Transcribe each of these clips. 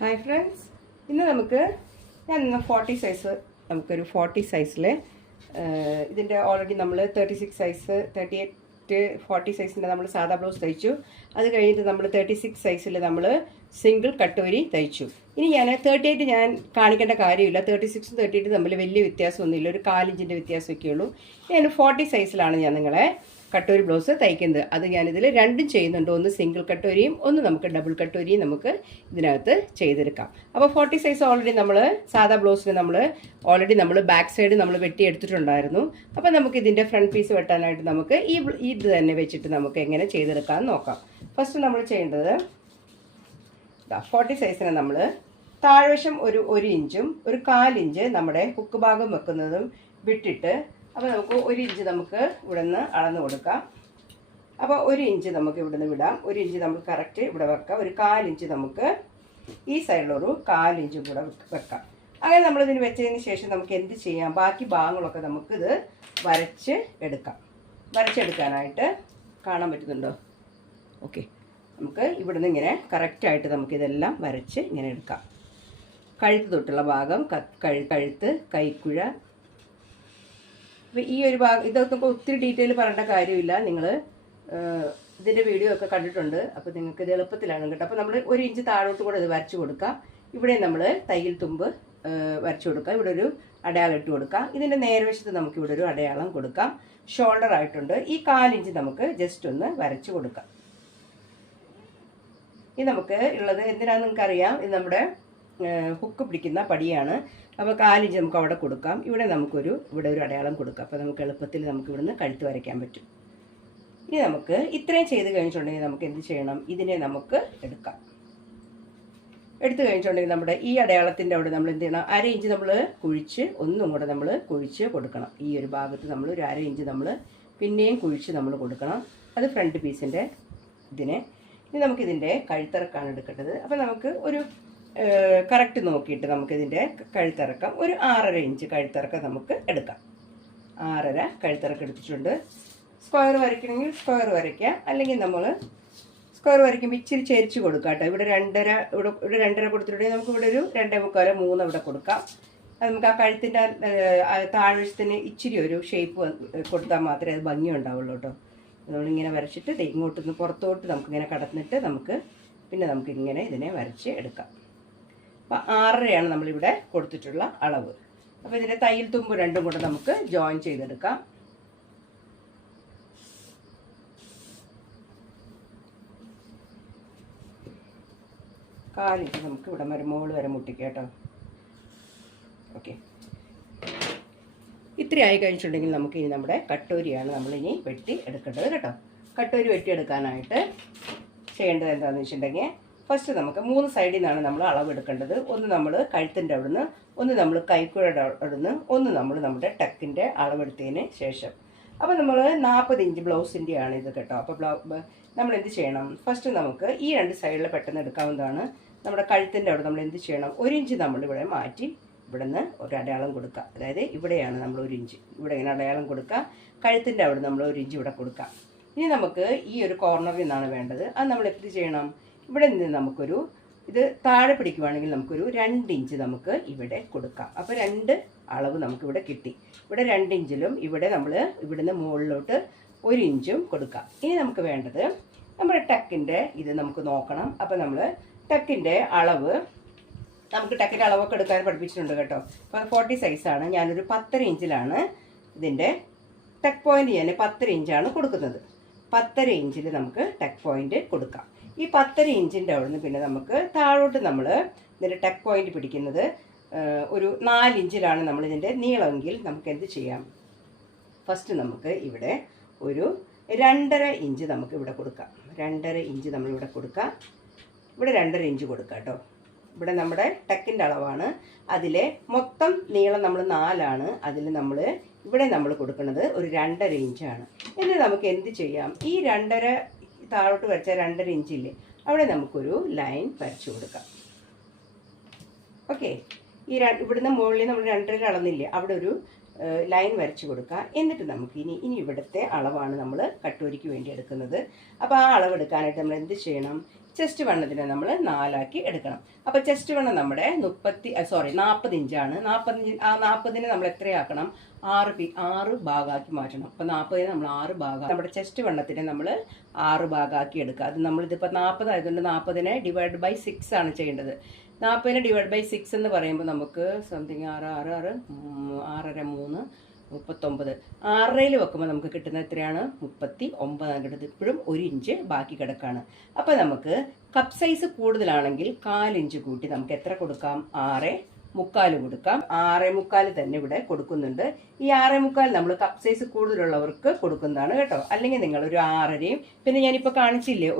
Hi friends, ഇന്ന് ഞാൻ 40 size നമുക്കൊരു 40 സൈസിൽ ഇതിൻ്റെ ഓൾറെഡി നമ്മൾ 36 സൈസ് 38 40 സൈസിൻ്റെ നമ്മൾ സാധാ ബ്ലൗസ് തയ്ച്ചു. അത് കഴിഞ്ഞിട്ട് നമ്മൾ 36 സൈസിൽ നമ്മൾ സിംഗിൾ കട്ടോരി തയ്ച്ചു. ഇനി ഞാൻ 38 ഞാൻ കാണിക്കേണ്ട കാര്യമില്ല. 36ഉം 38 തമ്മിൽ വലിയ വ്യത്യാസമൊന്നുമില്ല, ഒരു 4 ഇഞ്ചിൻ്റെ വ്യത്യാസമൊക്കെ ഉള്ളൂ. ഞാൻ 40 സൈസിലാണ് ഞാൻ നിങ്ങളെ കട്ടോരി ബ്ലൗസ് തയ്ക്കുന്നത്. അത് ഞാനിതിൽ രണ്ടും ചെയ്യുന്നുണ്ട്. ഒന്ന് സിംഗിൾ കട്ടോരിയും ഒന്ന് നമുക്ക് ഡബിൾ കട്ടോരിയും നമുക്ക് ഇതിനകത്ത് ചെയ്തെടുക്കാം. അപ്പോൾ 40 സൈസ് ഓൾറെഡി നമ്മൾ സാധാ ബ്ലൗസിന് നമ്മൾ ബാക്ക് സൈഡ് നമ്മൾ വെട്ടിയെടുത്തിട്ടുണ്ടായിരുന്നു. അപ്പോൾ നമുക്ക് ഇതിൻ്റെ ഫ്രണ്ട് പീസ് വെട്ടാനായിട്ട് നമുക്ക് ഇത് തന്നെ വെച്ചിട്ട് നമുക്ക് എങ്ങനെ ചെയ്തെടുക്കാമെന്ന് നോക്കാം. ഫസ്റ്റ് നമ്മൾ ചെയ്യേണ്ടത് 40 സൈസിന് നമ്മൾ താഴ്വശം ഒരു ഇഞ്ചും ഒരു 1/4 ഇഞ്ച് നമ്മുടെ ഹുക്ക് ഭാഗം വെക്കുന്നതും വിട്ടിട്ട്, അപ്പോൾ നമുക്ക് 1 ഇഞ്ച് നമുക്ക് ഇവിടെ നിന്ന് അളന്ന് കൊടുക്കാം. അപ്പോൾ 1 ഇഞ്ച് നമുക്ക് ഇവിടെ നിന്ന് വിടാം. 1 ഇഞ്ച് നമുക്ക് കറക്റ്റ് ഇവിടെ വെക്കാം. ഒരു 1/4 ഇഞ്ച് നമുക്ക് ഈ സൈഡിലൊരു 1/4 ഇഞ്ചും കൂടെ വെക്കാം. അങ്ങനെ നമ്മളിതിന് വെച്ചതിന് ശേഷം നമുക്ക് എന്ത് ചെയ്യാം, ബാക്കി ഭാഗങ്ങളൊക്കെ നമുക്കിത് വരച്ചെടുക്കാനായിട്ട് കാണാൻ പറ്റുന്നുണ്ടോ? ഓക്കെ, നമുക്ക് ഇവിടുന്ന് ഇങ്ങനെ കറക്റ്റായിട്ട് നമുക്കിതെല്ലാം വരച്ച് ഇങ്ങനെ എടുക്കാം. കഴുത്ത് തൊട്ടുള്ള ഭാഗം, കഴുത്ത്, കൈക്കുഴ. അപ്പോൾ ഈ ഒരു ഭാഗം ഇതൊക്കെ ഒത്തിരി ഡീറ്റെയിൽ പറയേണ്ട കാര്യമില്ല. നിങ്ങൾ ഇതിൻ്റെ വീഡിയോ ഒക്കെ കണ്ടിട്ടുണ്ട്. അപ്പോൾ നിങ്ങൾക്ക് ഇത് എളുപ്പത്തിലാണ് കേട്ടോ. അപ്പോൾ നമ്മൾ 1 ഇഞ്ച് താഴോട്ട് കൂടെ ഇത് വരച്ച് കൊടുക്കാം. ഇവിടെ നമ്മൾ തയ്യൽ തുമ്പ് വരച്ച് കൊടുക്കാം. ഇവിടെ ഒരു അടയാളം ഇട്ട് കൊടുക്കാം. ഇതിൻ്റെ നേർവശത്ത് നമുക്ക് ഇവിടെ ഒരു അടയാളം കൊടുക്കാം. ഷോൾഡർ ആയിട്ടുണ്ട്. ഈ 1/4 ഇഞ്ച് നമുക്ക് ജസ്റ്റ് ഒന്ന് വരച്ച് കൊടുക്കാം. ഇത് നമുക്ക് ഉള്ളത് എന്തിനാണെന്ന് നിങ്ങൾക്കറിയാം. ഇത് നമ്മുടെ ഹുക്ക് പിടിക്കുന്ന പടിയാണ്. അപ്പോൾ 1/4 ഇഞ്ച് നമുക്ക് അവിടെ കൊടുക്കാം. ഇവിടെ ഒരു അടയാളം കൊടുക്കാം. അപ്പോൾ നമുക്ക് എളുപ്പത്തിൽ നമുക്ക് ഇവിടുന്ന് കഴുത്ത് വരയ്ക്കാൻ പറ്റും. ഇനി നമുക്ക് ഇത്രയും ചെയ്ത് കഴിഞ്ഞിട്ടുണ്ടെങ്കിൽ നമുക്ക് എന്ത് ചെയ്യണം, ഇതിനെ നമുക്ക് എടുത്തു കഴിഞ്ഞിട്ടുണ്ടെങ്കിൽ നമ്മുടെ ഈ അടയാളത്തിൻ്റെ അവിടെ നമ്മൾ എന്ത് ചെയ്യണം, 1/2 ഇഞ്ച് നമ്മൾ കുഴിച്ച് ഒന്നും കൂടെ നമ്മൾ കുഴിച്ച് കൊടുക്കണം. ഈ ഒരു ഭാഗത്ത് നമ്മൾ ഒരു 1/2 ഇഞ്ച് നമ്മൾ പിന്നെയും കുഴിച്ച് നമ്മൾ കൊടുക്കണം. അത് ഫ്രണ്ട് പീസിൻ്റെ ഇതിനെ. ഇനി നമുക്കിതിൻ്റെ കഴുത്തിറക്കാണ് എടുക്കേണ്ടത്. അപ്പോൾ നമുക്ക് ഒരു കറക്റ്റ് നോക്കിയിട്ട് നമുക്കിതിൻ്റെ കഴുത്തിറക്കം ഒരു 6.5 ഇഞ്ച് കഴുത്തിറക്കം നമുക്ക് എടുക്കാം. 6.5 കഴുത്തിറക്കം എടുത്തിട്ടുണ്ട്. സ്ക്വയർ വരയ്ക്കണമെങ്കിൽ സ്ക്വയർ വരയ്ക്കാം, അല്ലെങ്കിൽ നമ്മൾ സ്ക്വയർ വരയ്ക്കുമ്പോൾ ഇച്ചിരി ചെരിച്ച് കൊടുക്കാം കേട്ടോ. ഇവിടെ 2.5 കൊടുത്തിട്ടുണ്ടെങ്കിൽ നമുക്ക് ഇവിടെ ഒരു 2.25 3 ഇവിടെ കൊടുക്കാം. അത് നമുക്ക് ആ കഴുത്തിൻ്റെ താഴ്വശത്തിന് ഇച്ചിരി ഒരു ഷേപ്പ് കൊടുത്താൽ മാത്രമേ അത് ഭംഗി ഉണ്ടാവുള്ളൂ കേട്ടോ. നമ്മളിങ്ങനെ വരച്ചിട്ട് ഇങ്ങോട്ടൊന്ന് പുറത്തോട്ട് നമുക്കിങ്ങനെ കടന്നിട്ട് നമുക്കിങ്ങനെ ഇതിനെ വരച്ച് എടുക്കാം. അപ്പോൾ 6.5 നമ്മളിവിടെ കൊടുത്തിട്ടുള്ള അളവ്. അപ്പോൾ ഇതിൻ്റെ തയ്യൽ തുമ്പ് രണ്ടും കൂടെ നമുക്ക് ജോയിൻ ചെയ്തെടുക്കാം. കാലിട്ട് നമുക്ക് ഇവിടെ വരെ മുകളിൽ വരെ മുട്ടിക്കാം കേട്ടോ. ഓക്കെ, ഇത്രയും ആയി കഴിഞ്ഞിട്ടുണ്ടെങ്കിൽ നമുക്കിനി നമ്മുടെ കട്ടോരിയാണ് നമ്മളിനി വെട്ടി എടുക്കേണ്ടത് കേട്ടോ. കട്ടോരി വെട്ടിയെടുക്കാനായിട്ട് ചെയ്യേണ്ടത് എന്താണെന്ന് വെച്ചിട്ടുണ്ടെങ്കിൽ, ഫസ്റ്റ് നമുക്ക് 3 സൈഡിൽ നിന്നാണ് നമ്മൾ അളവെടുക്കേണ്ടത്. ഒന്ന് നമ്മൾ കഴുത്തിൻ്റെ അവിടുന്ന്, ഒന്ന് നമ്മൾ കൈക്കുഴയുടെ അവിടുന്ന്, ഒന്ന് നമ്മൾ നമ്മുടെ ടക്കിൻ്റെ അളവെടുത്തതിന് ശേഷം. അപ്പോൾ നമ്മൾ 40 ഇഞ്ച് ബ്ലൗസിൻ്റെയാണ് ഇത് കേട്ടോ. അപ്പോൾ നമ്മൾ എന്ത് ചെയ്യണം, ഫസ്റ്റ് നമുക്ക് ഈ 2 സൈഡിൽ പെട്ടെന്ന് എടുക്കാവുന്നതാണ്. നമ്മുടെ കഴുത്തിൻ്റെ അവിടെ നമ്മൾ എന്ത് ചെയ്യണം, 1 ഇഞ്ച് നമ്മളിവിടെ മാറ്റി ഇവിടെ നിന്ന് ഒരു അടയാളം കൊടുക്കുക. അതായത് ഇവിടെയാണ് നമ്മൾ 1 ഇഞ്ച് ഇവിടെ ഇങ്ങനെ അടയാളം കൊടുക്കുക. കഴുത്തിൻ്റെ അവിടെ നമ്മൾ 1 ഇഞ്ച് ഇവിടെ കൊടുക്കാം. ഇനി നമുക്ക് ഈ ഒരു കോർണറിൽ നിന്നാണ് വേണ്ടത്. അത് നമ്മൾ എന്ത് ചെയ്യണം, ഇവിടെ നിന്ന് ഇത് താഴെ പിടിക്കുവാണെങ്കിൽ നമുക്കൊരു 2 ഇഞ്ച് നമുക്ക് ഇവിടെ കൊടുക്കാം. അപ്പോൾ 2 അളവ് നമുക്കിവിടെ കിട്ടി. ഇവിടെ 2 ഇഞ്ചിലും ഇവിടെ നമ്മൾ ഇവിടുന്ന് മുകളിലോട്ട് 1 ഇഞ്ചും കൊടുക്കാം. ഇനി നമുക്ക് വേണ്ടത് നമ്മുടെ ടക്കിൻ്റെ ഇത് നമുക്ക് നോക്കണം. അപ്പോൾ നമ്മൾ ടക്കിൻ്റെ അളവ് അളവൊക്കെ എടുക്കാൻ പഠിപ്പിച്ചിട്ടുണ്ട് കേട്ടോ. അപ്പോൾ 40 സൈസാണ്. ഞാനൊരു 10.5 ഇഞ്ചിലാണ് ഇതിൻ്റെ ടക്ക് പോയിൻ്റ്. ഞാൻ 10.5 ഇഞ്ചാണ് കൊടുക്കുന്നത്. 10.5 ഇഞ്ചിൽ നമുക്ക് ടക്ക് പോയിൻ്റ് കൊടുക്കാം. ഈ 10.5 ഇഞ്ചിൻ്റെ അവിടെ നിന്ന് പിന്നെ നമുക്ക് താഴോട്ട് നമ്മൾ ഇതിൻ്റെ ടക്ക് പോയിൻ്റ് പിടിക്കുന്നത് ഒരു 4 ഇഞ്ചിലാണ് നമ്മളിതിൻ്റെ നീളമെങ്കിൽ നമുക്ക് എന്ത് ചെയ്യാം, ഫസ്റ്റ് നമുക്ക് ഇവിടെ ഒരു 2.5 ഇഞ്ച് നമുക്ക് ഇവിടെ കൊടുക്കാം. 2.5 ഇഞ്ച് നമ്മളിവിടെ കൊടുക്കാം. ഇവിടെ 2.5 ഇഞ്ച് കൊടുക്കാം കേട്ടോ. ഇവിടെ നമ്മുടെ ടക്കിൻ്റെ അളവാണ്. അതിലെ മൊത്തം നീളം നമ്മൾ 4 അതിൽ ഇവിടെ നമ്മൾ കൊടുക്കുന്നത് ഒരു 2.5 ഇഞ്ചാണ്. എന്നിട്ട് നമുക്ക് എന്ത് ചെയ്യാം, ഈ 2.5 താഴോട്ട് വരച്ച 2.5 ഇഞ്ചില്ലേ, അവിടെ നമുക്കൊരു ലൈൻ വരച്ചു കൊടുക്കാം. ഓക്കെ, ഇവിടുന്ന് മുകളിൽ നമ്മൾ 2.5 അളന്നില്ലേ, അവിടെ ഒരു ലൈൻ വരച്ചു കൊടുക്കുക. എന്നിട്ട് നമുക്ക് ഇനി ഇവിടുത്തെ അളവാണ് നമ്മൾ കട്ടോരിക്ക് വേണ്ടി എടുക്കുന്നത്. അപ്പോൾ ആ അളവെടുക്കാനായിട്ട് നമ്മൾ എന്ത് ചെയ്യണം, ചെസ്റ്റ് വണ്ണത്തിനെ നമ്മൾ 4 എടുക്കണം. അപ്പോൾ ചെസ്റ്റ് വണ്ണം നമ്മുടെ 40 ഇഞ്ചാണ്. 40 നമ്മൾ എത്രയാക്കണം? 6 ഭാഗമാക്കി മാറ്റണം. അപ്പോൾ 40 നമ്മൾ 6 ഭാഗം, നമ്മുടെ ചെസ്റ്റ് വണ്ണത്തിനെ നമ്മൾ 6 ഭാഗമാക്കി എടുക്കുക. അത് നമ്മളിതിപ്പോൾ 40 ആയതുകൊണ്ട് 40നെ ഡിവൈഡ് ബൈ 6 ആണ് ചെയ്യേണ്ടത്. 40നെ ഡിവൈഡ് ബൈ 6 എന്ന് പറയുമ്പോൾ നമുക്ക് സംതിങ് 6 3 39, 6യിൽ വെക്കുമ്പോൾ നമുക്ക് കിട്ടുന്നത് എത്രയാണ്? 39 കിട്ടുന്നത്. ഇപ്പോഴും 1 ഇഞ്ച് ബാക്കി കിടക്കാണ്. അപ്പോൾ നമുക്ക് കപ്പ് സൈസ് കൂടുതലാണെങ്കിൽ 4 ഇഞ്ച് കൂട്ടി നമുക്ക് എത്ര കൊടുക്കാം? 6.75 കൊടുക്കാം. 6.75 തന്നെ ഇവിടെ കൊടുക്കുന്നുണ്ട്. ഈ 6.75 നമ്മൾ കപ്പ് സൈസ് കൂടുതലുള്ളവർക്ക് കൊടുക്കുന്നതാണ് കേട്ടോ. അല്ലെങ്കിൽ നിങ്ങൾ ഒരു 6.5, പിന്നെ ഞാനിപ്പോൾ കാണിച്ചില്ലേ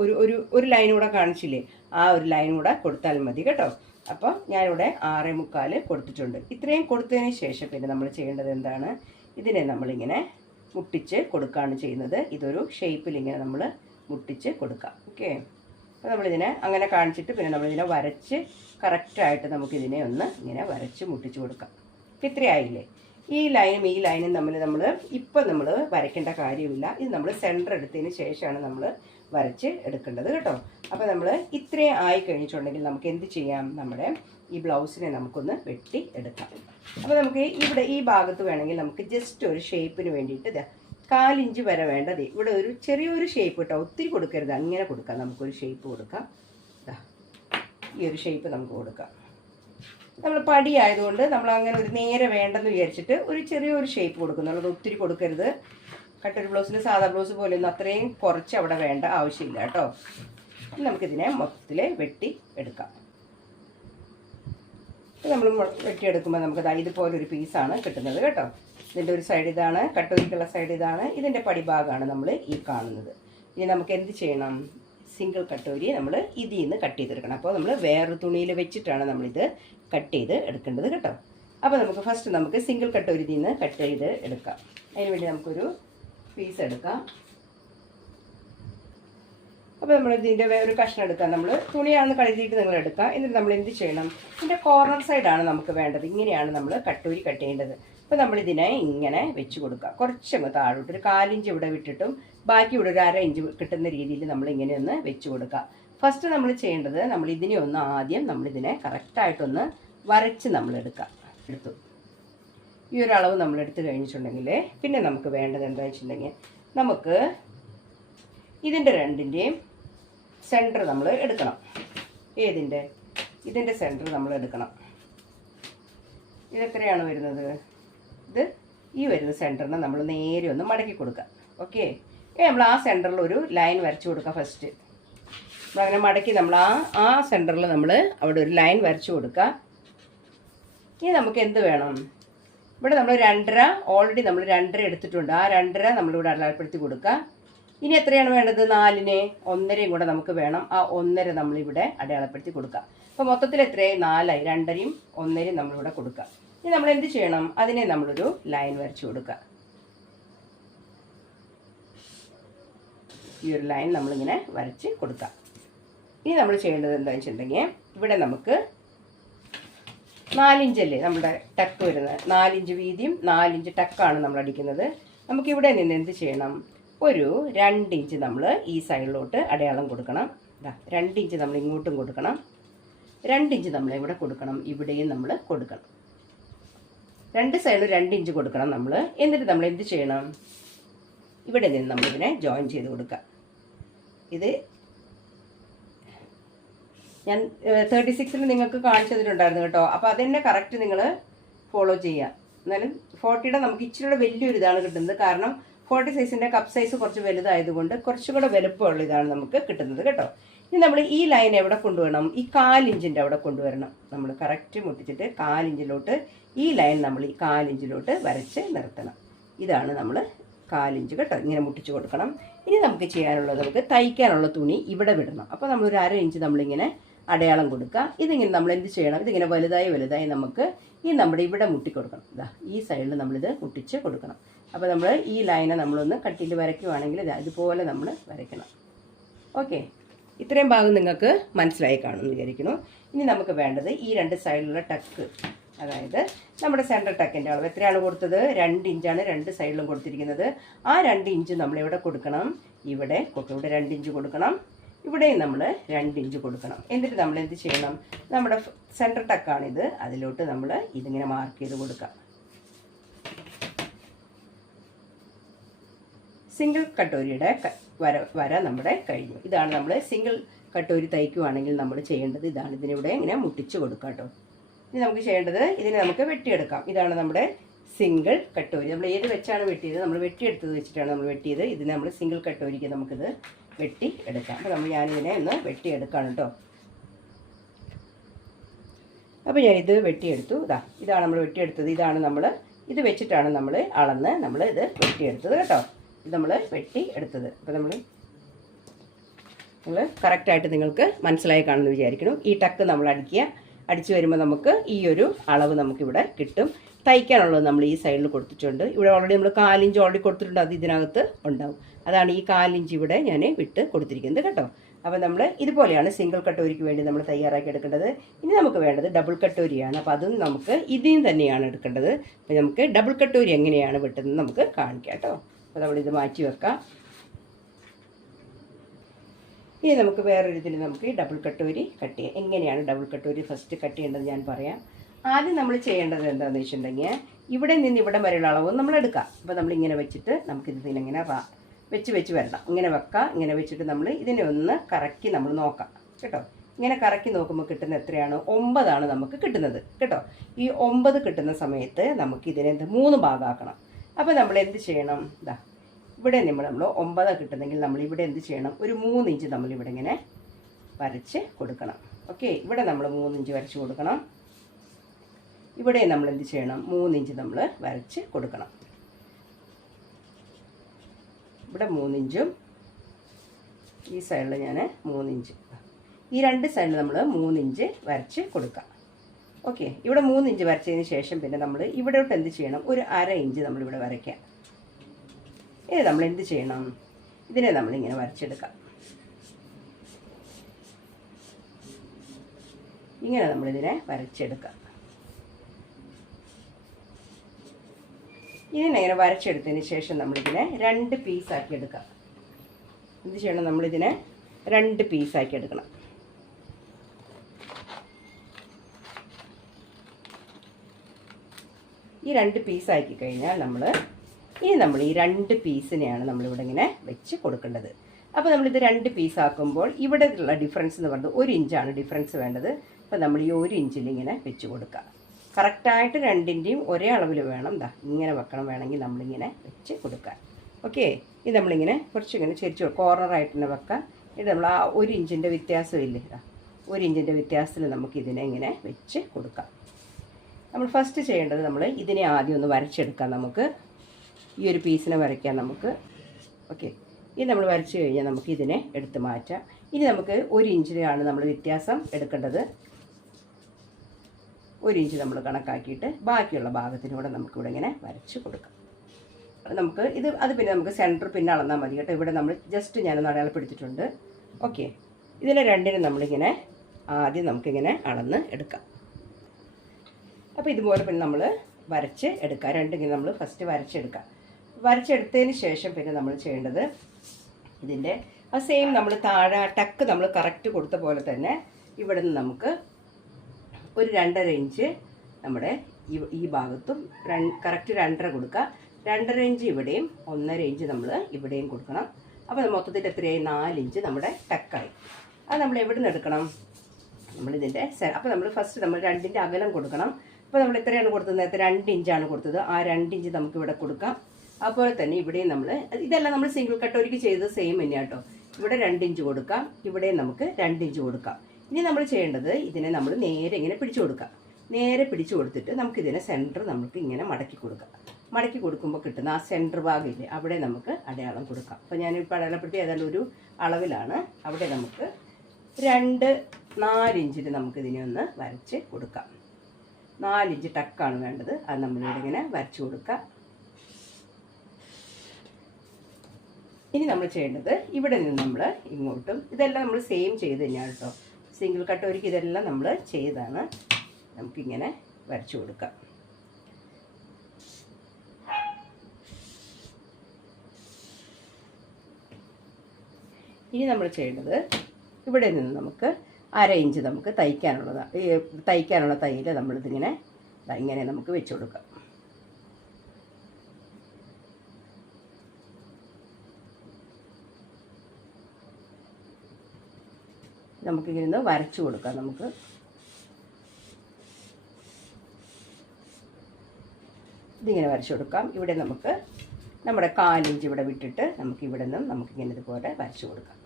ഒരു ലൈൻ കൂടെ കാണിച്ചില്ലേ, ആ ഒരു ലൈൻ കൂടെ കൊടുത്താൽ മതി കേട്ടോ. അപ്പോൾ ഞാനിവിടെ 6.75 കൊടുത്തിട്ടുണ്ട്. ഇത്രയും കൊടുത്തതിന് ശേഷം പിന്നെ നമ്മൾ ചെയ്യേണ്ടത് എന്താണ്? ഇതിനെ നമ്മളിങ്ങനെ മുട്ടിച്ച് കൊടുക്കുകയാണ് ചെയ്യുന്നത്. ഇതൊരു ഷേപ്പിൽ ഇങ്ങനെ നമ്മൾ മുട്ടിച്ച് കൊടുക്കാം. ഓക്കെ. അപ്പോൾ നമ്മളിതിനെ അങ്ങനെ കാണിച്ചിട്ട് പിന്നെ നമ്മളിതിനെ വരച്ച് കറക്റ്റായിട്ട് നമുക്കിതിനെ ഒന്ന് ഇങ്ങനെ വരച്ച് മുട്ടിച്ച് കൊടുക്കാം. ഇത്രയായില്ലേ? ഈ ലൈനും നമ്മൾ ഇപ്പം നമ്മൾ വരയ്ക്കേണ്ട കാര്യമില്ല. ഇത് നമ്മൾ സെൻറ്റർ എടുത്തതിന് ശേഷമാണ് നമ്മൾ വരച്ച് എടുക്കേണ്ടത് കേട്ടോ. അപ്പോൾ നമ്മൾ ഇത്രയും ആയി കഴിഞ്ഞിട്ടുണ്ടെങ്കിൽ നമുക്ക് എന്ത് ചെയ്യാം? നമ്മുടെ ഈ ബ്ലൗസിനെ നമുക്കൊന്ന് വെട്ടി എടുക്കാം. അപ്പോൾ നമുക്ക് ഇവിടെ ഈ ഭാഗത്ത് വേണമെങ്കിൽ നമുക്ക് ജസ്റ്റ് ഒരു ഷേപ്പിന് വേണ്ടിയിട്ട് 4 ഇഞ്ച് വരെ വേണ്ടത് ഇവിടെ ഒരു ചെറിയൊരു ഷേപ്പ് കേട്ടോ, ഒത്തിരി കൊടുക്കരുത്, അങ്ങനെ കൊടുക്കാം. നമുക്കൊരു ഷേപ്പ് കൊടുക്കാം. ഈ ഒരു ഷേപ്പ് നമുക്ക് കൊടുക്കാം. നമ്മൾ പടി ആയതുകൊണ്ട് നമ്മൾ അങ്ങനെ ഒരു നേരെ വേണ്ടെന്ന് വിചാരിച്ചിട്ട് ഒരു ചെറിയൊരു ഷേപ്പ് കൊടുക്കുന്നുള്ളത്, ഒത്തിരി കൊടുക്കരുത്. കട്ടൊരു ബ്ലൗസിന് സാധാ ബ്ലൗസ് പോലെ ഒന്നും അത്രയും കുറച്ച് അവിടെ വേണ്ട ആവശ്യമില്ല കേട്ടോ. നമുക്കിതിനെ മൊത്തത്തിൽ വെട്ടി എടുക്കാം. നമ്മൾ വെട്ടിയെടുക്കുമ്പോൾ നമുക്ക് ഇതുപോലൊരു പീസാണ് കിട്ടുന്നത് കേട്ടോ. ഇതിൻ്റെ ഒരു സൈഡ് ഇതാണ്, കട്ടോരിക്കുള്ള സൈഡ് ഇതാണ്, ഇതിൻ്റെ പടിഭാഗമാണ് നമ്മൾ ഈ കാണുന്നത്. ഇനി നമുക്ക് എന്ത് ചെയ്യണം? സിംഗിൾ കട്ടോരി നമ്മൾ ഇതിൽ നിന്ന് കട്ട് ചെയ്തെടുക്കണം. അപ്പോൾ നമ്മൾ വേറൊരു തുണിയിൽ വെച്ചിട്ടാണ് നമ്മളിത് കട്ട് ചെയ്ത് എടുക്കേണ്ടത് കേട്ടോ. അപ്പോൾ നമുക്ക് ഫസ്റ്റ് നമുക്ക് സിംഗിൾ കട്ടോരി ഇതിൽ നിന്ന് കട്ട് ചെയ്ത് എടുക്കാം. അതിന് വേണ്ടി നമുക്കൊരു പീസ് എടുക്കാം. അപ്പോൾ നമ്മൾ ഇതിൻ്റെ ഒരു കഷ്ണം എടുക്കാം. നമ്മൾ തുണിയാണെന്ന് കഴുകിയിട്ട് നിങ്ങൾ എടുക്കുക. എന്നിട്ട് നമ്മൾ എന്ത് ചെയ്യണം? ഇതിൻ്റെ കോർണർ സൈഡാണ് നമുക്ക് വേണ്ടത്. ഇങ്ങനെയാണ് നമ്മൾ കട്ടൂരി കട്ട് ചെയ്യേണ്ടത്. അപ്പോൾ നമ്മളിതിനെ ഇങ്ങനെ വെച്ച് കൊടുക്കുക. കുറച്ചങ്ങ് താഴോട്ട് ഒരു 4 ഇഞ്ച് ഇവിടെ വിട്ടിട്ടും ബാക്കി ഇവിടെ ഒരു 1/2 ഇഞ്ച് കിട്ടുന്ന രീതിയിൽ നമ്മളിങ്ങനെ ഒന്ന് വെച്ച് കൊടുക്കുക. ഫസ്റ്റ് നമ്മൾ ചെയ്യേണ്ടത് നമ്മൾ ഇതിനെ ഒന്ന് ആദ്യം നമ്മളിതിനെ കറക്റ്റായിട്ടൊന്ന് വരച്ച് എടുത്തു. ഈ ഒരു അളവ് നമ്മൾ എടുത്തു കഴിഞ്ഞിട്ടുണ്ടെങ്കിൽ പിന്നെ നമുക്ക് വേണ്ടത് എന്താണെന്ന് വെച്ചിട്ടുണ്ടെങ്കിൽ നമുക്ക് ഇതിൻ്റെ രണ്ടിൻ്റെയും സെൻറ്റർ നമ്മൾ എടുക്കണം. ഇതിൻ്റെ സെൻറ്റർ നമ്മൾ എടുക്കണം. ഇതെത്രയാണ് വരുന്നത്? ഇത് ഈ വരുന്ന സെൻറ്ററിനെ നമ്മൾ നേരെ ഒന്ന് മടക്കി കൊടുക്കുക. ഓക്കെ. നമ്മൾ ആ സെൻറ്ററിൽ ഒരു ലൈൻ വരച്ചു കൊടുക്കുക. ഫസ്റ്റ് നമ്മളങ്ങനെ മടക്കി നമ്മൾ ആ സെൻറ്ററിൽ നമ്മൾ അവിടെ ഒരു ലൈൻ വരച്ചു കൊടുക്കുക. ഇനി നമുക്ക് എന്ത് വേണം? ഇവിടെ നമ്മൾ 2.5 ഓൾറെഡി നമ്മൾ 2.5 എടുത്തിട്ടുണ്ട്. ആ 2.5 നമ്മളിവിടെ അടയാളപ്പെടുത്തി കൊടുക്കുക. ഇനി എത്രയാണ് വേണ്ടത്? 4നെ 1.5 കൂടെ നമുക്ക് വേണം. ആ 1.5 നമ്മളിവിടെ അടയാളപ്പെടുത്തി കൊടുക്കുക. അപ്പോൾ മൊത്തത്തിൽ എത്രയായി? 4ആയി. 2.5യും 1.5യും നമ്മളിവിടെ കൊടുക്കുക. ഇനി നമ്മൾ എന്ത് ചെയ്യണം? അതിനെ നമ്മളൊരു ലൈൻ വരച്ചു കൊടുക്കുക. ഈ ഒരു ലൈൻ നമ്മളിങ്ങനെ വരച്ച് കൊടുക്കുക. ഇനി നമ്മൾ ചെയ്യേണ്ടത് എന്താണെന്ന് വെച്ചിട്ടുണ്ടെങ്കിൽ ഇവിടെ നമുക്ക് 4 ഇഞ്ചല്ലേ നമ്മുടെ ടക്ക് വരുന്നത്. 4 ഇഞ്ച് വീതിയും 4 ഇഞ്ച് ടക്കാണ് നമ്മൾ അടിക്കുന്നത്. നമുക്കിവിടെ നിന്ന് എന്ത് ചെയ്യണം? ഒരു 2 ഇഞ്ച് നമ്മൾ ഈ സൈഡിലോട്ട് അടയാളം കൊടുക്കണം. 2 ഇഞ്ച് നമ്മൾ ഇങ്ങോട്ടും കൊടുക്കണം. 2 ഇഞ്ച് നമ്മൾ ഇവിടെ കൊടുക്കണം. ഇവിടെയും നമ്മൾ കൊടുക്കണം. 2 സൈഡിൽ 2 ഇഞ്ച് കൊടുക്കണം നമ്മൾ. എന്നിട്ട് നമ്മൾ എന്ത് ചെയ്യണം? ഇവിടെ നിന്ന് നമ്മളിതിനെ ജോയിൻ ചെയ്ത് കൊടുക്കുക. ഇത് ഞാൻ 36ൽ നിങ്ങൾക്ക് കാണിച്ചു തന്നിട്ടുണ്ടായിരുന്നു കേട്ടോ. അപ്പോൾ അതെന്നെ കറക്റ്റ് നിങ്ങൾ ഫോളോ ചെയ്യുക. എന്നാലും 40യുടെ നമുക്ക് ഇച്ചിരി വലിയൊരു ഇതാണ് കിട്ടുന്നത്. കാരണം 40 സൈസിൻ്റെ കപ്പ് സൈസ് കുറച്ച് വലുതായതുകൊണ്ട് കുറച്ചുകൂടെ വലുപ്പമുള്ള ഇതാണ് നമുക്ക് കിട്ടുന്നത് കേട്ടോ. ഇനി നമ്മൾ ഈ ലൈൻ എവിടെ കൊണ്ടുവരണം? ഈ 4 ഇഞ്ചിൻ്റെ അവിടെ കൊണ്ടുവരണം. നമ്മൾ കറക്റ്റ് മുട്ടിച്ചിട്ട് 4 ഇഞ്ചിലോട്ട് ഈ ലൈൻ നമ്മൾ ഈ 4 ഇഞ്ചിലോട്ട് വരച്ച് നിർത്തണം. ഇതാണ് നമ്മൾ 4 ഇഞ്ച് കേട്ടോ. ഇങ്ങനെ മുട്ടിച്ച് കൊടുക്കണം. ഇനി നമുക്ക് ചെയ്യാനുള്ളത്, നമുക്ക് തയ്ക്കാനുള്ള തുണി ഇവിടെ വിടണം. അപ്പോൾ നമ്മളൊരു 1/2 ഇഞ്ച് നമ്മളിങ്ങനെ അടയാളം കൊടുക്കുക. ഇതിങ്ങനെ നമ്മൾ എന്ത് ചെയ്യണം? ഇതിങ്ങനെ വലുതായി നമുക്ക് ഈ നമ്മുടെ ഇവിടെ മുട്ടിക്കൊടുക്കണം. ഈ സൈഡിൽ നമ്മളിത് മുട്ടിച്ച് കൊടുക്കണം. അപ്പോൾ നമ്മൾ ഈ ലൈനെ നമ്മളൊന്ന് കട്ടിയിൽ വരയ്ക്കുവാണെങ്കിൽ ഇതുപോലെ നമ്മൾ വരയ്ക്കണം. ഓക്കെ. ഇത്രയും ഭാഗം നിങ്ങൾക്ക് മനസ്സിലായി കാണുമെന്ന് വിചാരിക്കുന്നു. ഇനി നമുക്ക് വേണ്ടത് ഈ 2 സൈഡിലുള്ള ടക്ക്, അതായത് നമ്മുടെ സെൻറ്റർ ടക്കിൻ്റെ അളവ് എത്രയാണ് കൊടുത്തത്? 2 ഇഞ്ചാണ് 2 സൈഡിലും കൊടുത്തിരിക്കുന്നത്. ആ 2 ഇഞ്ച് നമ്മൾ എവിടെ കൊടുക്കണം? ഇവിടെ 2 ഇഞ്ച് കൊടുക്കണം. ഇവിടെയും നമ്മൾ 2 ഇഞ്ച് കൊടുക്കണം. എന്നിട്ട് നമ്മൾ എന്ത് ചെയ്യണം, നമ്മുടെ സെൻറ്റർ ടക്കാണിത്, അതിലോട്ട് നമ്മൾ ഇതിങ്ങനെ മാർക്ക് ചെയ്ത് കൊടുക്കാം. സിംഗിൾ കട്ടോരിയുടെ വര നമ്മുടെ കഴിഞ്ഞു. ഇതാണ് നമ്മൾ സിംഗിൾ കട്ടോരി തയ്ക്കുവാണെങ്കിൽ നമ്മൾ ചെയ്യേണ്ടത് ഇതാണ്. ഇതിനിവിടെ ഇങ്ങനെ മുട്ടിച്ച് കൊടുക്കാം കേട്ടോ. ഇനി നമുക്ക് ചെയ്യേണ്ടത് ഇതിനെ നമുക്ക് വെട്ടിയെടുക്കാം. ഇതാണ് നമ്മുടെ സിംഗിൾ കട്ടോരി. നമ്മൾ ഏത് വെച്ചാണ് വെട്ടിയത്, നമ്മൾ വെട്ടിയെടുത്തത് വെച്ചിട്ടാണ് നമ്മൾ വെട്ടിയത്. ഇതിന് നമ്മൾ സിംഗിൾ കട്ടോരിക്ക് നമുക്കിത് വെട്ടി എടുക്കാം. അപ്പോൾ ഞാനിതിനെ ഒന്ന് വെട്ടിയെടുക്കാം കേട്ടോ. അപ്പോൾ ഞാനിത് വെട്ടിയെടുത്തു. ഇതാണ് നമ്മൾ വെട്ടിയെടുത്തത്. ഇതാണ് നമ്മൾ ഇത് വെച്ചിട്ടാണ് നമ്മൾ അളന്ന് നമ്മൾ ഇത് വെട്ടിയെടുത്തത് കേട്ടോ. ഇത് നമ്മൾ വെട്ടി എടുത്തത്. അപ്പോൾ നമ്മൾ കറക്റ്റായിട്ട് നിങ്ങൾക്ക് മനസ്സിലായി കാണുമെന്ന് വിചാരിക്കണം. ഈ ടക്ക് നമ്മൾ അടിച്ച് വരുമ്പോൾ നമുക്ക് ഈ ഒരു അളവ് നമുക്കിവിടെ കിട്ടും. തയ്ക്കാനുള്ളത് നമ്മൾ ഈ സൈഡിൽ കൊടുത്തിട്ടുണ്ട്. ഇവിടെ ഓൾറെഡി നമ്മൾ 4 ഇഞ്ച് ഓൾറെഡി കൊടുത്തിട്ടുണ്ട്, അത് ഇതിനകത്ത് ഉണ്ടാവും. അതാണ് ഈ 4 ഇഞ്ച് ഇവിടെ ഞാൻ വിട്ട് കൊടുത്തിരിക്കുന്നത് കേട്ടോ. അപ്പോൾ നമ്മൾ ഇതുപോലെയാണ് സിംഗിൾ കട്ടോരിക്ക് വേണ്ടി നമ്മൾ തയ്യാറാക്കി എടുക്കേണ്ടത്. ഇനി നമുക്ക് വേണ്ടത് ഡബിൾ കട്ടോരിയാണ്. അപ്പോൾ അതും നമുക്ക് ഇതിൽ തന്നെയാണ് എടുക്കേണ്ടത്. അപ്പോൾ നമുക്ക് ഡബിൾ കട്ടോരി എങ്ങനെയാണ് വെട്ടുന്നത് നമുക്ക് കാണിക്കാം കേട്ടോ. അപ്പോൾ നമ്മളിത് മാറ്റി വെക്കാം. ഇനി നമുക്ക് വേറൊരു ഇതിൽ നമുക്ക് ഈ ഡബിൾ കട്ടോരി കട്ട് ചെയ്യാം. എങ്ങനെയാണ് ഡബിൾ കട്ടോരി ഫസ്റ്റ് കട്ട് ചെയ്യേണ്ടത് ഞാൻ പറയാം. ആദ്യം നമ്മൾ ചെയ്യേണ്ടത് എന്താണെന്ന് വെച്ചിട്ടുണ്ടെങ്കിൽ ഇവിടെ നിന്ന് ഇവിടെ വരെയുള്ള അളവ് നമ്മൾ എടുക്കാം. അപ്പോൾ നമ്മളിങ്ങനെ വെച്ചിട്ട് നമുക്കിതിങ്ങനെ വെച്ച് വരണം. ഇങ്ങനെ വെക്കാം. ഇങ്ങനെ വെച്ചിട്ട് നമ്മൾ ഇതിനെ ഒന്ന് കറക്കി നമ്മൾ നോക്കാം കേട്ടോ. ഇങ്ങനെ കറക്കി നോക്കുമ്പോൾ കിട്ടുന്ന എത്രയാണ്, 9 നമുക്ക് കിട്ടുന്നത് കേട്ടോ. ഈ 9 കിട്ടുന്ന സമയത്ത് നമുക്കിതിനെ 3 ഭാഗമാക്കണം. അപ്പോൾ നമ്മൾ എന്ത് ചെയ്യണം, ഇവിടെ നമ്മൾ 9 കിട്ടുന്നെങ്കിൽ നമ്മൾ ഇവിടെ എന്ത് ചെയ്യണം, ഒരു 3 ഇഞ്ച് നമ്മളിവിടെ ഇങ്ങനെ വരച്ച് കൊടുക്കണം. ഓക്കെ, ഇവിടെ നമ്മൾ 3 ഇഞ്ച് വരച്ച് കൊടുക്കണം. ഇവിടെ നമ്മൾ എന്ത് ചെയ്യണം, 3 ഇഞ്ച് നമ്മൾ വരച്ച് കൊടുക്കണം. ഇവിടെ 3 ഇഞ്ചും ഈ സൈഡിൽ ഞാൻ 3 ഇഞ്ച്, ഈ 2 സൈഡിൽ നമ്മൾ 3 ഇഞ്ച് വരച്ച് കൊടുക്കാം. ഓക്കെ, ഇവിടെ 3 ഇഞ്ച് വരച്ചതിന് ശേഷം പിന്നെ നമ്മൾ ഇവിടോട്ട് എന്ത് ചെയ്യണം, ഒരു 1/2 ഇഞ്ച് നമ്മളിവിടെ വരയ്ക്കാം. ഇത് നമ്മൾ എന്ത് ചെയ്യണം, ഇതിനെ നമ്മളിങ്ങനെ വരച്ചെടുക്കാം. ഇങ്ങനെ നമ്മളിതിനെ വരച്ചെടുക്കാം. ഇതിനെ വരച്ചെടുത്തതിന് ശേഷം നമ്മളിതിനെ 2 പീസാക്കി എടുക്കാം. എന്ത് ചെയ്യണം, നമ്മളിതിനെ 2 പീസാക്കി എടുക്കണം. ഈ 2 പീസാക്കി കഴിഞ്ഞാൽ നമ്മൾ ഈ 2 പീസിനെയാണ് നമ്മളിവിടെ ഇങ്ങനെ വെച്ച് കൊടുക്കേണ്ടത്. അപ്പോൾ നമ്മളിത് 2 പീസാക്കുമ്പോൾ ഇവിടെ ഉള്ള ഡിഫറൻസ് എന്ന് പറയുന്നത് 1 ഇഞ്ചാണ് ഡിഫറൻസ് വേണ്ടത്. അപ്പോൾ നമ്മൾ ഈ 1 ഇഞ്ചിൽ ഇങ്ങനെ വെച്ച് കൊടുക്കുക. കറക്റ്റായിട്ട് 2ൻ്റെയും ഒരേ അളവിൽ വേണം. ഇങ്ങനെ വെക്കണം, വേണമെങ്കിൽ നമ്മളിങ്ങനെ വെച്ച് കൊടുക്കുക. ഓക്കെ, ഇത് നമ്മളിങ്ങനെ കുറച്ചിങ്ങനെ ചെരിച്ച് കോർണറായിട്ട് തന്നെ വെക്കാം. ഇത് നമ്മൾ ആ 1 ഇഞ്ചിൻ്റെ വ്യത്യാസമില്ലേ, 1 ഇഞ്ചിൻ്റെ വ്യത്യാസത്തിൽ നമുക്കിതിനെ ഇങ്ങനെ വെച്ച് കൊടുക്കാം. നമ്മൾ ഫസ്റ്റ് ചെയ്യേണ്ടത് നമ്മൾ ഇതിനെ ആദ്യം ഒന്ന് വരച്ചെടുക്കാം. നമുക്ക് ഈ ഒരു പീസിനെ വരയ്ക്കാം നമുക്ക്. ഓക്കെ, ഇത് നമ്മൾ വരച്ച് കഴിഞ്ഞാൽ നമുക്ക് ഇതിനെ എടുത്ത് മാറ്റാം. ഇനി നമുക്ക് 1 ഇഞ്ചിലാണ് നമ്മൾ വ്യത്യാസം എടുക്കേണ്ടത്. 1 ഇഞ്ച് നമ്മൾ കണക്കാക്കിയിട്ട് ബാക്കിയുള്ള ഭാഗത്തിനൂടെ നമുക്കിവിടെ ഇങ്ങനെ വരച്ച് കൊടുക്കാം. നമുക്ക് അത് പിന്നെ നമുക്ക് സെൻറ്റർ പിന്നെ അളന്നാൽ മതി കേട്ടോ. ഇവിടെ നമ്മൾ ജസ്റ്റ് ഞാനൊന്ന് അടയാളപ്പെടുത്തിയിട്ടുണ്ട്. ഓക്കെ, ഇതിനെ 2നും നമ്മളിങ്ങനെ ആദ്യം നമുക്കിങ്ങനെ അളന്ന് എടുക്കാം. അപ്പോൾ ഇതുപോലെ പിന്നെ നമ്മൾ വരച്ച് എടുക്കുക. 2 ഇങ്ങനെ നമ്മൾ ഫസ്റ്റ് വരച്ചെടുക്കുക. വരച്ചെടുത്തതിന് ശേഷം പിന്നെ നമ്മൾ ചെയ്യേണ്ടത് ഇതിൻ്റെ ആ സെയിം നമ്മൾ താഴെ ടക്ക് നമ്മൾ കറക്റ്റ് കൊടുത്ത പോലെ തന്നെ ഇവിടെ നിന്ന് നമുക്ക് ഒരു 2.5 ഇഞ്ച് നമ്മുടെ ഈ ഭാഗത്തും കറക്റ്റ് 2.5 കൊടുക്കുക. 2.5 ഇഞ്ച് ഇവിടെയും 1.5 ഇഞ്ച് നമ്മൾ ഇവിടെയും കൊടുക്കണം. അപ്പോൾ മൊത്തത്തിൽ എത്രയായി, 4 ഇഞ്ച് നമ്മുടെ ടക്കായി. അത് നമ്മൾ എവിടെ നിന്ന് എടുക്കണം, നമ്മളിതിൻ്റെ അപ്പോൾ നമ്മൾ ഫസ്റ്റ് നമ്മൾ 2ൻ്റെ അകലം കൊടുക്കണം. അപ്പോൾ നമ്മൾ എത്രയാണ് കൊടുത്തത്, നേരത്തെ 2 ഇഞ്ചാണ് കൊടുത്തത്. ആ 2 ഇഞ്ച് നമുക്കിവിടെ കൊടുക്കാം. അതുപോലെ തന്നെ ഇവിടെയും നമ്മൾ ഇതെല്ലാം നമ്മൾ സിംഗിൾ കട്ടോരിക്ക് ചെയ്തത് സെയിം തന്നെയാണ് കേട്ടോ. ഇവിടെ 2 ഇഞ്ച് കൊടുക്കാം, ഇവിടെയും നമുക്ക് 2 ഇഞ്ച് കൊടുക്കാം. ഇനി നമ്മൾ ചെയ്യേണ്ടത് ഇതിനെ നമ്മൾ നേരെ ഇങ്ങനെ പിടിച്ചു കൊടുക്കാം. നേരെ പിടിച്ചു കൊടുത്തിട്ട് നമുക്കിതിനെ സെൻറ്റർ നമുക്ക് ഇങ്ങനെ മടക്കി കൊടുക്കാം. മടക്കി കൊടുക്കുമ്പോൾ കിട്ടുന്ന ആ സെൻറ്റർ ഭാഗമില്ലേ, അവിടെ നമുക്ക് അടയാളം കൊടുക്കാം. അപ്പോൾ ഞാനിപ്പോൾ അടയാളപ്പെടുത്തി ഏതായാലും ഒരു അളവിലാണ്. അവിടെ നമുക്ക് 4 ഇഞ്ചിൽ നമുക്കിതിനെ ഒന്ന് വരച്ച് കൊടുക്കാം. 4 ഇഞ്ച് ടക്കാണ് വേണ്ടത്. അത് നമ്മളിവിടെ ഇങ്ങനെ വരച്ച് കൊടുക്കാം. ഇനി നമ്മൾ ചെയ്യേണ്ടത് ഇവിടെ നിന്ന് നമ്മൾ ഇങ്ങോട്ടും ഇതെല്ലാം നമ്മൾ സെയിം ചെയ്ത് തന്നെയാണ് കേട്ടോ. സിംഗിൾ കട്ടോരിക്ക് ഇതെല്ലാം നമ്മൾ ചെയ്താണ്. നമുക്കിങ്ങനെ വരച്ചു കൊടുക്കാം. ഇനി നമ്മൾ ചെയ്യേണ്ടത് ഇവിടെ നിന്ന് നമുക്ക് 1/2 ഇഞ്ച് നമുക്ക് തയ്ക്കാനുള്ള തയ്യൽ നമ്മളിതിങ്ങനെ ഇങ്ങനെ നമുക്ക് വെച്ച് കൊടുക്കാം. നമുക്കിങ്ങനെ വരച്ചു കൊടുക്കാം. നമുക്ക് ഇതിങ്ങനെ വരച്ചു കൊടുക്കാം. ഇവിടെ നമുക്ക് നമ്മുടെ 1/4 ഇഞ്ച് ഇവിടെ വിട്ടിട്ട് ഇവിടെ നിന്നും നമുക്കിങ്ങനെ ഇതുപോലെ വരച്ചു കൊടുക്കാം.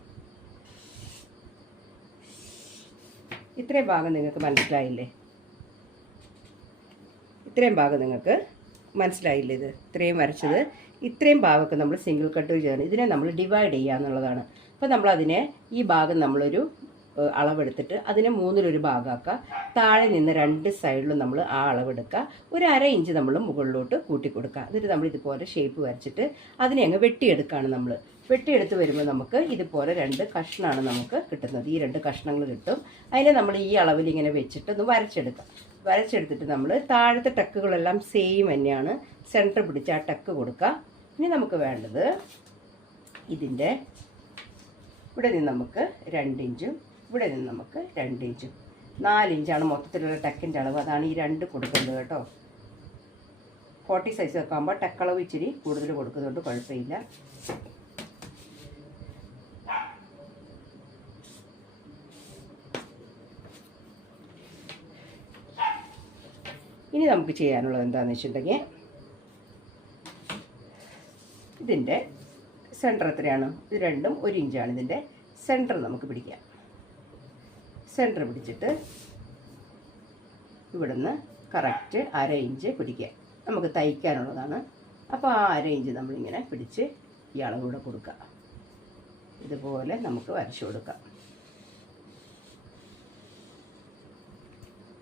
ഇത്രയും ഭാഗം നിങ്ങൾക്ക് മനസ്സിലായില്ലേ? ഇത്രയും ഭാഗം നിങ്ങൾക്ക് മനസ്സിലായില്ലേ? ഇത്രയും വരച്ചത്, ഇത്രയും ഭാഗമൊക്കെ നമ്മൾ സിംഗിൾ കട്ട് ചെയ്യണം. ഇതിനെ നമ്മൾ ഡിവൈഡ് ചെയ്യുക എന്നുള്ളതാണ്. അപ്പോൾ നമ്മളതിനെ ഈ ഭാഗം നമ്മളൊരു അളവെടുത്തിട്ട് അതിനെ 1/3 ഭാഗമാക്കുക. താഴെ നിന്ന് 2 സൈഡിലും നമ്മൾ ആ അളവെടുക്കുക. ഒരു 1/2 ഇഞ്ച് നമ്മൾ മുകളിലോട്ട് കൂട്ടി കൊടുക്കുക. എന്നിട്ട് നമ്മൾ ഇതുപോലെ ഷേപ്പ് വരച്ചിട്ട് അതിനെ അങ്ങ് വെട്ടിയെടുക്കുകയാണ്. നമ്മൾ വെട്ടിയെടുത്ത് വരുമ്പോൾ നമുക്ക് ഇതുപോലെ 2 കഷ്ണമാണ് നമുക്ക് കിട്ടുന്നത്. ഈ 2 കഷ്ണങ്ങൾ കിട്ടും. അതിനെ നമ്മൾ ഈ അളവിൽ ഇങ്ങനെ വെച്ചിട്ട് ഒന്ന് വരച്ചെടുക്കാം. വരച്ചെടുത്തിട്ട് നമ്മൾ താഴത്തെ ടക്കുകളെല്ലാം സെയിം തന്നെയാണ്. സെൻറ്റർ പിടിച്ച് ആ ടക്ക് കൊടുക്കുക. ഇനി നമുക്ക് വേണ്ടത് ഇതിൻ്റെ ഇവിടെ നിന്ന് നമുക്ക് 2 ഇഞ്ചും ഇവിടെ നിന്ന് നമുക്ക് 2 ഇഞ്ചും 4 ഇഞ്ചാണ് മൊത്തത്തിലുള്ള ടക്കിൻ്റെ അളവ്. അതാണ് ഈ 2 കൊടുക്കുന്നത് കേട്ടോ. 40 സൈസ് ഒക്കെ ആകുമ്പോൾ ടക്കളവ് ഇച്ചിരി കൂടുതൽ കൊടുക്കുന്നതുകൊണ്ട് കുഴപ്പമില്ല. ഇനി നമുക്ക് ചെയ്യാനുള്ളത് എന്താണെന്ന് വെച്ചിട്ടുണ്ടെങ്കിൽ ഇതിൻ്റെ സെൻറ്റർ എത്രയാണ്? ഇത് രണ്ടും 1 ഇഞ്ചാണ്. ഇതിൻ്റെ സെൻറ്റർ നമുക്ക് പിടിക്കാം. സെൻറ്റർ പിടിച്ചിട്ട് ഇവിടുന്ന് കറക്റ്റ് 1/2 ഇഞ്ച് പിടിക്കുക. നമുക്ക് തയ്ക്കാനുള്ളതാണ്. അപ്പോൾ ആ 1/2 ഇഞ്ച് നമ്മളിങ്ങനെ പിടിച്ച് ഈ അളവൂടെ കൊടുക്കുക. ഇതുപോലെ നമുക്ക് വരച്ചു കൊടുക്കാം.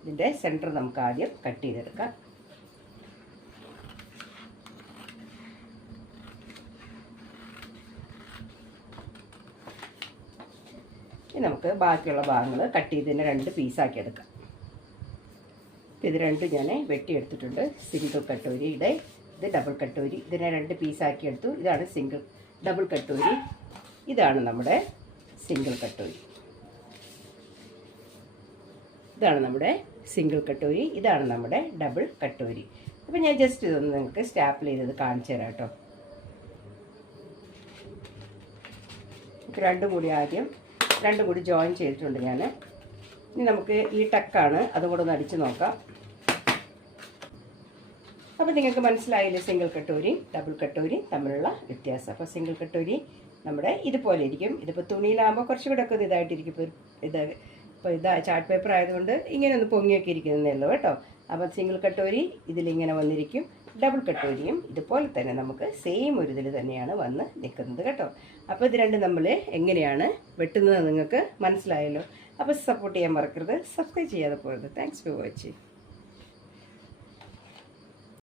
ഇതിൻ്റെ സെൻറ്റർ നമുക്ക് ആദ്യം കട്ട് ചെയ്തെടുക്കാം. ഇനി നമുക്ക് ബാക്കിയുള്ള ഭാഗങ്ങൾ കട്ട് ചെയ്തതിന് 2 പീസാക്കി എടുക്കാം. ഇത് 2 ഞാൻ വെട്ടിയെടുത്തിട്ടുണ്ട്. സിംഗിൾ കട്ടോരിയുടെ ഇത് ഡബിൾ കട്ടോരി. ഇതിനെ 2 പീസാക്കി എടുത്തു. ഇതാണ് ഡബിൾ കട്ടോരി. ഇതാണ് നമ്മുടെ സിംഗിൾ കട്ടോരി. ഇതാണ് നമ്മുടെ സിംഗിൾ കട്ടോരി. ഇതാണ് നമ്മുടെ ഡബിൾ കട്ടോരി. അപ്പോൾ ഞാൻ ജസ്റ്റ് ഇതൊന്ന് നിങ്ങൾക്ക് സ്റ്റാപ്പിൾ ചെയ്തത് കാണിച്ചു തരാം കേട്ടോ. രണ്ടും കൂടി ജോയിൻ ചെയ്തിട്ടുണ്ട് ഞാൻ. ഇനി നമുക്ക് ഈ ടക്കാണ്, അതും കൂടെ ഒന്ന് അടിച്ച് നോക്കാം. അപ്പോൾ നിങ്ങൾക്ക് മനസ്സിലായില്ലേ സിംഗിൾ കട്ടോരിയും ഡബിൾ കട്ടോരിയും തമ്മിലുള്ള വ്യത്യാസം. അപ്പോൾ സിംഗിൾ കട്ടോരി നമ്മുടെ ഇതുപോലെ ഇരിക്കും. ഇതിപ്പോൾ തുണിയിലാകുമ്പോൾ കുറച്ചുകൂടെ ഒക്കെ ഇതായിട്ടിരിക്കും. ഇപ്പോൾ ചാർട്ട് പേപ്പർ ആയതുകൊണ്ട് ഇങ്ങനെ ഒന്ന് പൊങ്ങിയൊക്കെ ഇരിക്കുന്നതേ ഉള്ളൂ കേട്ടോ. അപ്പോൾ സിംഗിൾ കട്ടോരി ഇതിലിങ്ങനെ വന്നിരിക്കും. ഡബിൾ കട്ടോരിയും ഇതുപോലെ തന്നെ നമുക്ക് സെയിം ഒരു ഇതിൽ തന്നെയാണ് വന്ന് നിൽക്കുന്നത് കേട്ടോ. അപ്പോൾ ഇത് രണ്ടും നമ്മൾ എങ്ങനെയാണ് വെട്ടുന്നത് നിങ്ങൾക്ക് മനസ്സിലായല്ലോ. അപ്പോൾ സപ്പോർട്ട് ചെയ്യാൻ മറക്കരുത്. സബ്സ്ക്രൈബ് ചെയ്യാതെ പോകരുത്. Thanks for watching.